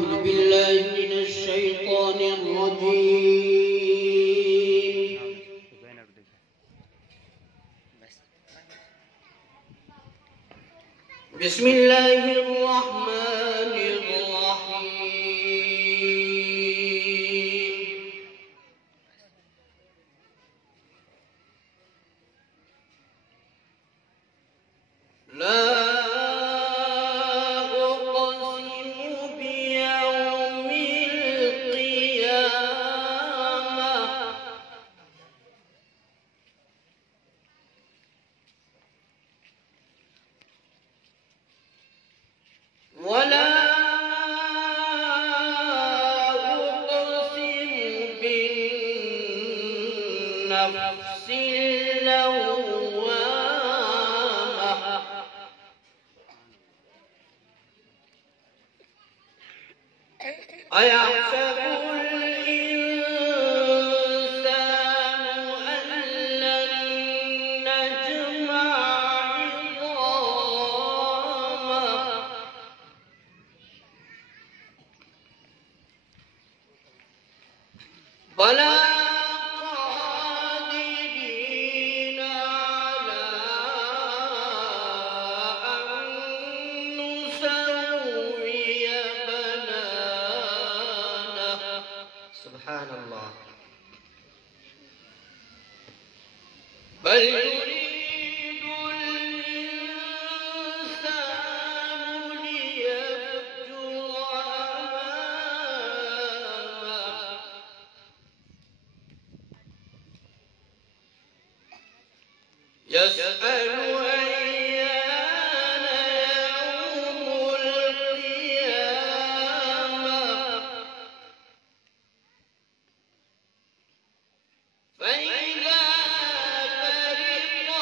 أعوذ بالله من الشيطان الرجيم. بسم الله الرحمن الرحيم. لا أقسم بيوم القيامة ولا أقسم بالنفس اللوامة أيحسب الإنسان أن لن نجمع عظامه بلى قادرين على أن نسوي بنانه. سبحان الله. بل يريد الإنسان ليفجر أمامه يسأل أيان يوم القيامة فإذا برق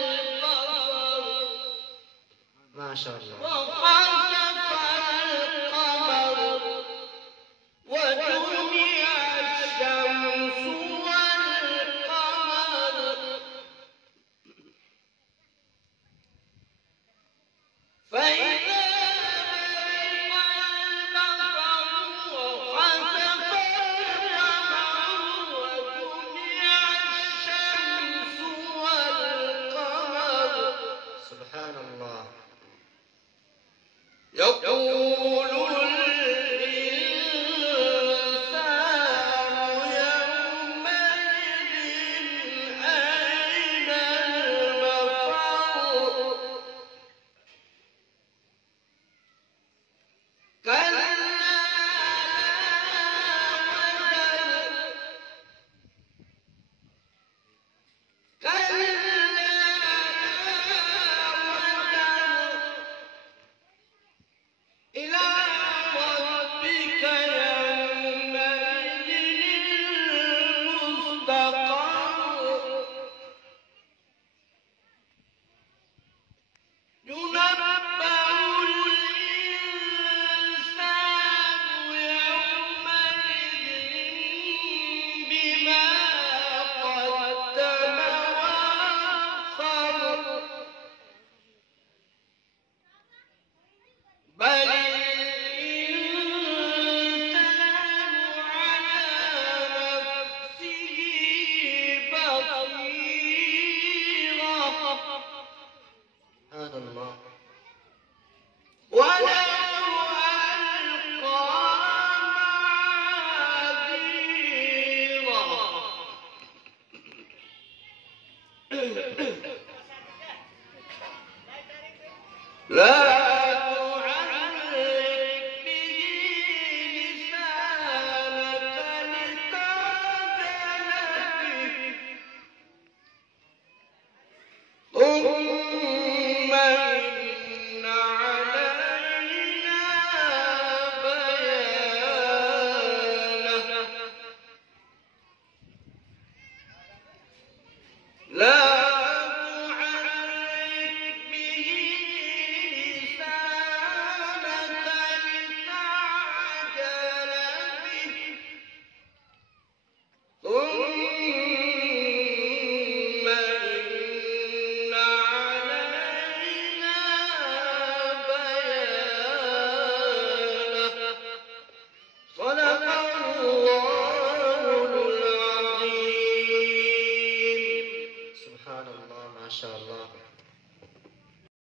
البصر ما شاء الله وخسف القمر وجمع الشمس والقمر فإذا برق البصر وخسف القمر وجمع الشمس والقمر. سبحان الله. سبحان الله ما شاء الله.